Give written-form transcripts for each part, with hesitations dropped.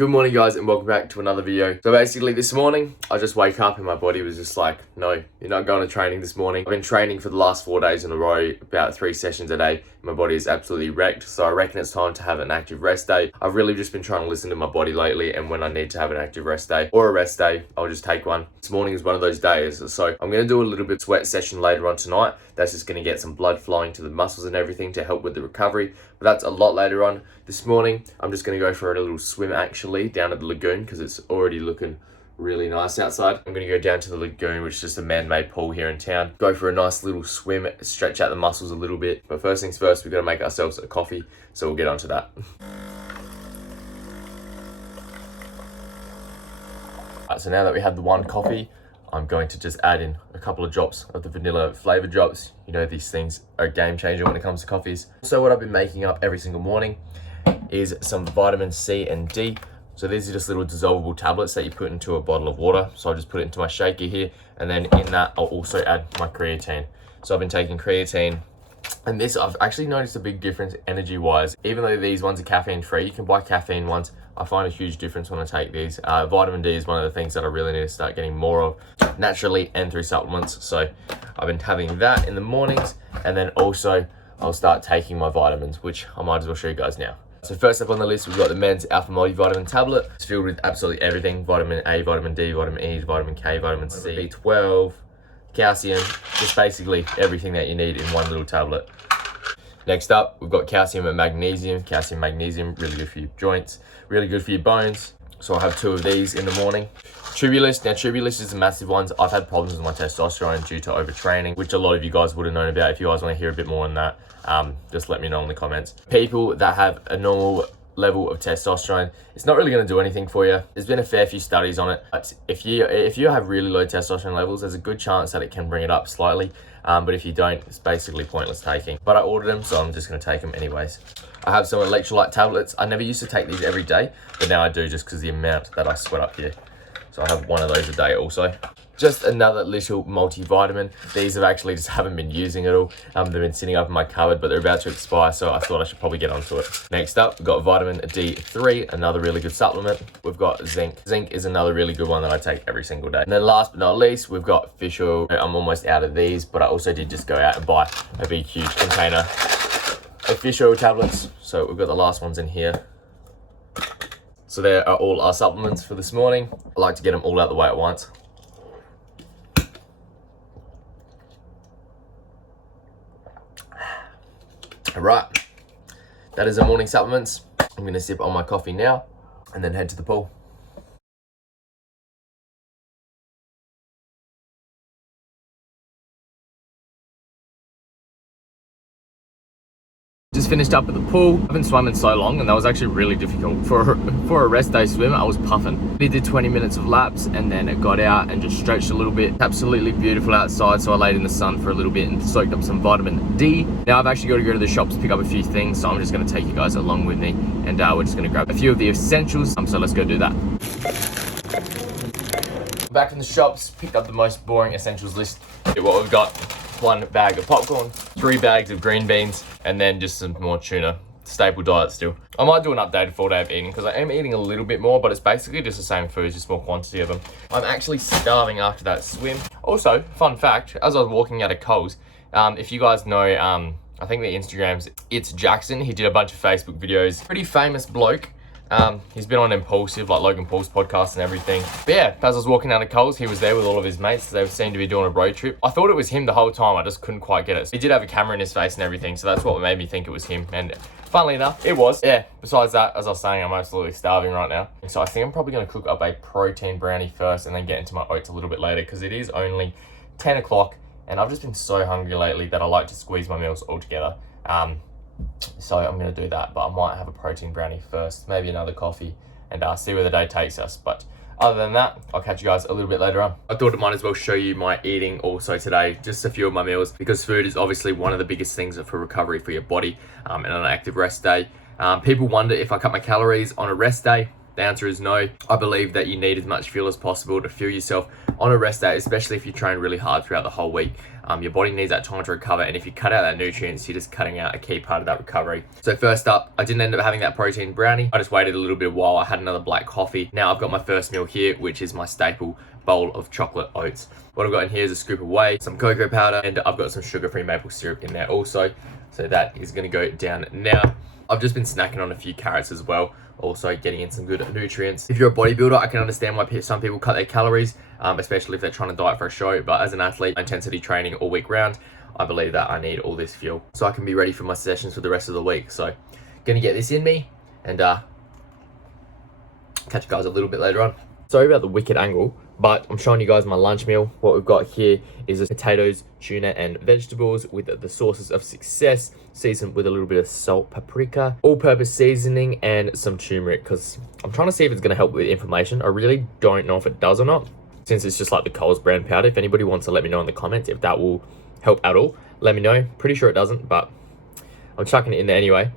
Good morning guys and welcome back to another video. So basically this morning, I just wake up and my body was just like, no, you're not going to training this morning. I've been training for the last 4 days in a row, about 3 sessions a day. My body is absolutely wrecked, so I reckon it's time to have an active rest day. I've really just been trying to listen to my body lately, and when I need to have an active rest day or a rest day, I'll just take one. This morning is one of those days, so I'm going to do a little bit of sweat session later on tonight. That's just going to get some blood flowing to the muscles and everything to help with the recovery, but that's a lot later on. This morning, I'm just going to go for a little swim actually down at the lagoon because it's already looking really nice outside. I'm going to go down to the lagoon, which is just a man-made pool here in town. Go for a nice little swim, stretch out the muscles a little bit. But first things first, we've got to make ourselves a coffee, so we'll get onto that. Alright, so now that we have the one coffee, I'm going to just add in a couple of drops of the vanilla flavor drops. You know, these things are a game changer when it comes to coffees. So what I've been making up every single morning is some vitamin C and D. So these are just little dissolvable tablets that you put into a bottle of water. So I'll just put it into my shaker here. And then in that, I'll also add my creatine. So I've been taking creatine. And this, I've actually noticed a big difference energy-wise. Even though these ones are caffeine-free, you can buy caffeine ones. I find a huge difference when I take these. Vitamin D is one of the things that I really need to start getting more of naturally and through supplements. So I've been having that in the mornings. And then also, I'll start taking my vitamins, which I might as well show you guys now. So first up on the list, we've got the Men's Alpha Multivitamin tablet. It's filled with absolutely everything: vitamin A, vitamin D, vitamin E, vitamin K, vitamin C, B12, calcium, just basically everything that you need in one little tablet. Next up, we've got calcium and magnesium. Calcium, magnesium, really good for your joints, really good for your bones. So I'll have 2 of these in the morning. Tribulus. Now Tribulus is the massive ones. I've had problems with my testosterone due to overtraining, which a lot of you guys would have known about. If you guys want to hear a bit more on that, just let me know in the comments. People that have a normal level of testosterone, it's not really going to do anything for you. There's been a fair few studies on it. But if you have really low testosterone levels, there's a good chance that it can bring it up slightly. But if you don't, it's basically pointless taking. But I ordered them, so I'm just going to take them anyways. I have some electrolyte tablets. I never used to take these every day, but now I do just because the amount that I sweat up here. So I have one of those a day also. Just another little multivitamin. These have actually just haven't been using at all. They've been sitting up in my cupboard, but they're about to expire, so I thought I should probably get onto it. Next up, we've got vitamin D3, another really good supplement. We've got zinc. Zinc is another really good one that I take every single day. And then last but not least, we've got fish oil. I'm almost out of these, but I also did just go out and buy a big, huge container of fish oil tablets. So we've got the last ones in here. So there are all our supplements for this morning. I like to get them all out the way at once. All right, that is our morning supplements. I'm gonna sip on my coffee now and then head to the pool. Just finished up at the pool. I haven't swum in so long, and that was actually really difficult. For a rest day swim, I was puffing. We did 20 minutes of laps and then it got out and just stretched a little bit. Absolutely beautiful outside, so I laid in the sun for a little bit and soaked up some vitamin D. Now I've actually got to go to the shops to pick up a few things, so I'm just going to take you guys along with me, and we're just going to grab a few of the essentials. So let's go do that. Back in the shops, picked up the most boring essentials list. What we've got: 1 bag of popcorn, 3 bags of green beans, and then just some more tuna. Staple diet still. I might do an updated 4-day of eating because I am eating a little bit more, but it's basically just the same food, just more quantity of them. I'm actually starving after that swim. Also, fun fact, as I was walking out of Coles, if you guys know, I think the Instagram's It's Jackson. He did a bunch of Facebook videos. Pretty famous bloke. He's been on Impulsive, like Logan Paul's podcast and everything. But yeah, as I was walking out of Coles, he was there with all of his mates. They seemed to be doing a road trip. I thought it was him the whole time. I just couldn't quite get it. He did have a camera in his face and everything, so that's what made me think it was him. And funnily enough, it was. Yeah, besides that, as I was saying, I'm absolutely starving right now. So I think I'm probably going to cook up a protein brownie first and then get into my oats a little bit later, because it is only 10 o'clock and I've just been so hungry lately that I like to squeeze my meals all together. So I'm going to do that, but I might have a protein brownie first, maybe another coffee, and see where the day takes us. But other than that, I'll catch you guys a little bit later on. I thought I might as well show you my eating also today, just a few of my meals, because food is obviously one of the biggest things for recovery for your body and on an active rest day. People wonder if I cut my calories on a rest day. The answer is no. I believe that you need as much fuel as possible to fuel yourself on a rest day, especially if you train really hard throughout the whole week. Your body needs that time to recover, and if you cut out that nutrients, you're just cutting out a key part of that recovery. So first up, I didn't end up having that protein brownie. I just waited a little bit while I had another black coffee. Now I've got my first meal here, which is my staple bowl of chocolate oats. What I've got in here is a scoop of whey, some cocoa powder, and I've got some sugar-free maple syrup in there also. So that is gonna go down now. I've just been snacking on a few carrots as well, also getting in some good nutrients. If you're a bodybuilder, I can understand why some people cut their calories, especially if they're trying to diet for a show. But as an athlete, intensity training all week round, I believe that I need all this fuel so I can be ready for my sessions for the rest of the week. So gonna get this in me and catch you guys a little bit later on. Sorry about the wicked angle, but I'm showing you guys my lunch meal. What we've got here is potatoes, tuna, and vegetables with the sauces of success, seasoned with a little bit of salt, paprika, all-purpose seasoning, and some turmeric, because I'm trying to see if it's going to help with inflammation. I really don't know if it does or not, since it's just like the Coles brand powder. If anybody wants to let me know in the comments if that will help at all, let me know. Pretty sure it doesn't, but I'm chucking it in there anyway.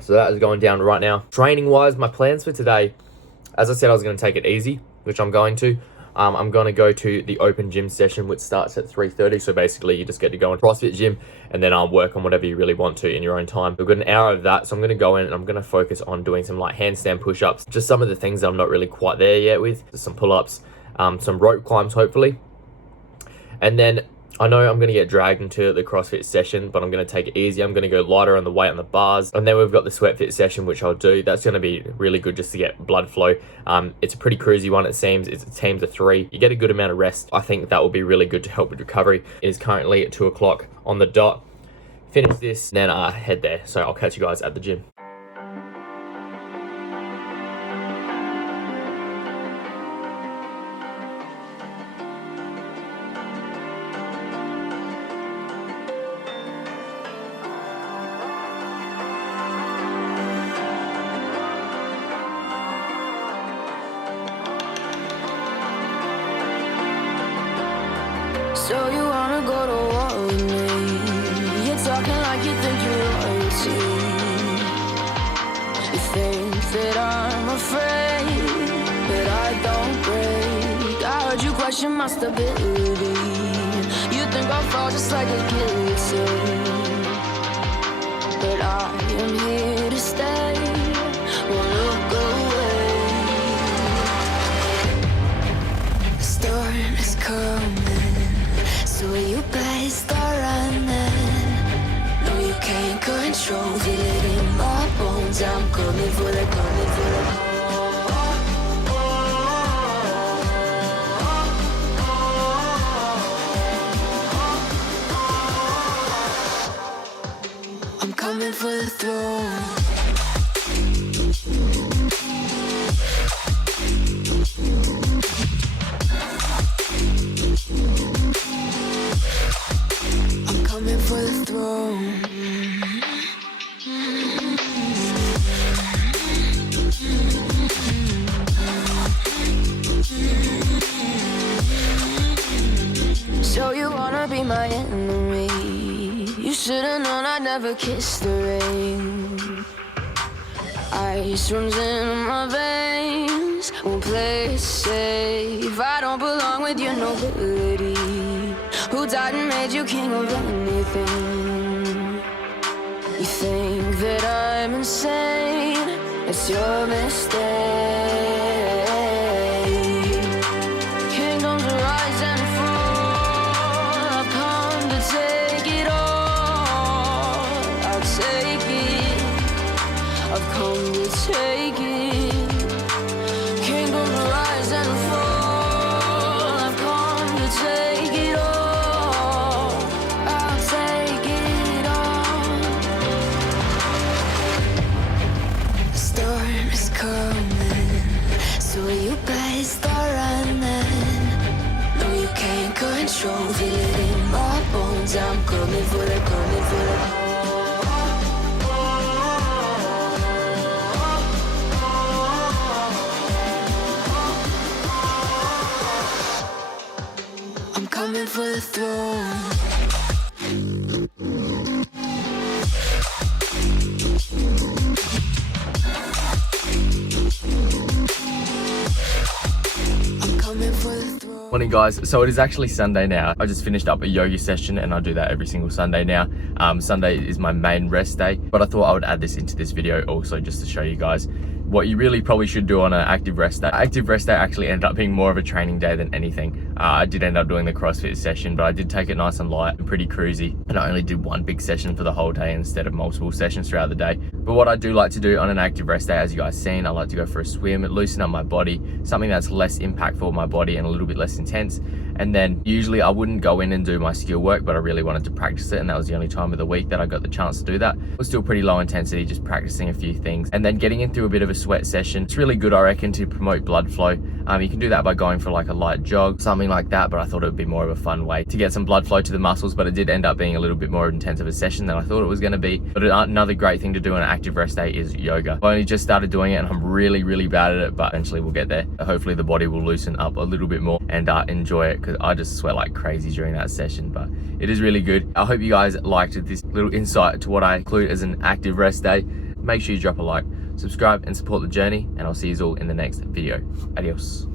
So that is going down right now. Training-wise, my plans for today, as I said, I was going to take it easy, which I'm going to. I'm going to go to the open gym session, which starts at 3:30. So basically, you just get to go in CrossFit gym, and then I'll work on whatever you really want to in your own time. We've got an hour of that, so I'm going to go in and I'm going to focus on doing some like handstand push-ups, just some of the things that I'm not really quite there yet with, just some pull-ups, some rope climbs, hopefully. And then I know I'm going to get dragged into the CrossFit session, but I'm going to take it easy. I'm going to go lighter on the weight on the bars. And then we've got the SweatFit session, which I'll do. That's going to be really good just to get blood flow. It's a pretty cruisy one, it seems. It's teams of 3. You get a good amount of rest. I think that will be really good to help with recovery. It is currently at 2 o'clock on the dot. Finish this, then head there. So I'll catch you guys at the gym. So you wanna go to war with me? You're talking like you think you're royalty. You think that I'm afraid, but I don't break. I heard you question my stability. You think I'll fall just like a guillotine, but I am here to stay. Won't look away. The storm is coming, so you better start running. No, you can't control, feel it in my bones. I'm coming for the, coming for the. I'm coming for the throne. For the throne. So you wanna be my enemy? You should've known I'd never kiss the rain. Ice runs in my veins, won't play it safe. I don't belong with your nobility. Who died and made you king of anything? You think that I'm insane? It's your mistake. Kingdoms rise and fall. I've come to take it all. I'll take it. I've come to take it. Kingdoms rise and fall. I've come to take it all. So you better start running. No, you can't control, feel it in my bones. I'm coming for the, coming for the. I'm coming for the throne. Morning guys, so it is actually Sunday now. I just finished up a yoga session and I do that every single Sunday now. Sunday is my main rest day, but I thought I would add this into this video also just to show you guys what you really probably should do on an active rest day. Active rest day actually ended up being more of a training day than anything. I did end up doing the CrossFit session, but I did take it nice and light and pretty cruisy. And I only did one big session for the whole day instead of multiple sessions throughout the day. But what I do like to do on an active rest day, as you guys seen, I like to go for a swim, loosen up my body, something that's less impactful on my body and a little bit less intense. And then usually I wouldn't go in and do my skill work, but I really wanted to practice it. And that was the only time of the week that I got the chance to do that. It was still pretty low intensity, just practicing a few things and then getting into a bit of a sweat session. It's really good, I reckon, to promote blood flow. You can do that by going for like a light jog, something like that, but I thought it would be more of a fun way to get some blood flow to the muscles, but it did end up being a little bit more intense of a session than I thought it was going to be. But another great thing to do on an active rest day is yoga. I've only just started doing it and I'm really bad at it, but eventually we'll get there. Hopefully the body will loosen up a little bit more and enjoy it, because I just sweat like crazy during that session, but it is really good. I hope you guys liked this little insight to what I include as an active rest day. Make sure you drop a like, subscribe and support the journey, and I'll see you all in the next video. Adios.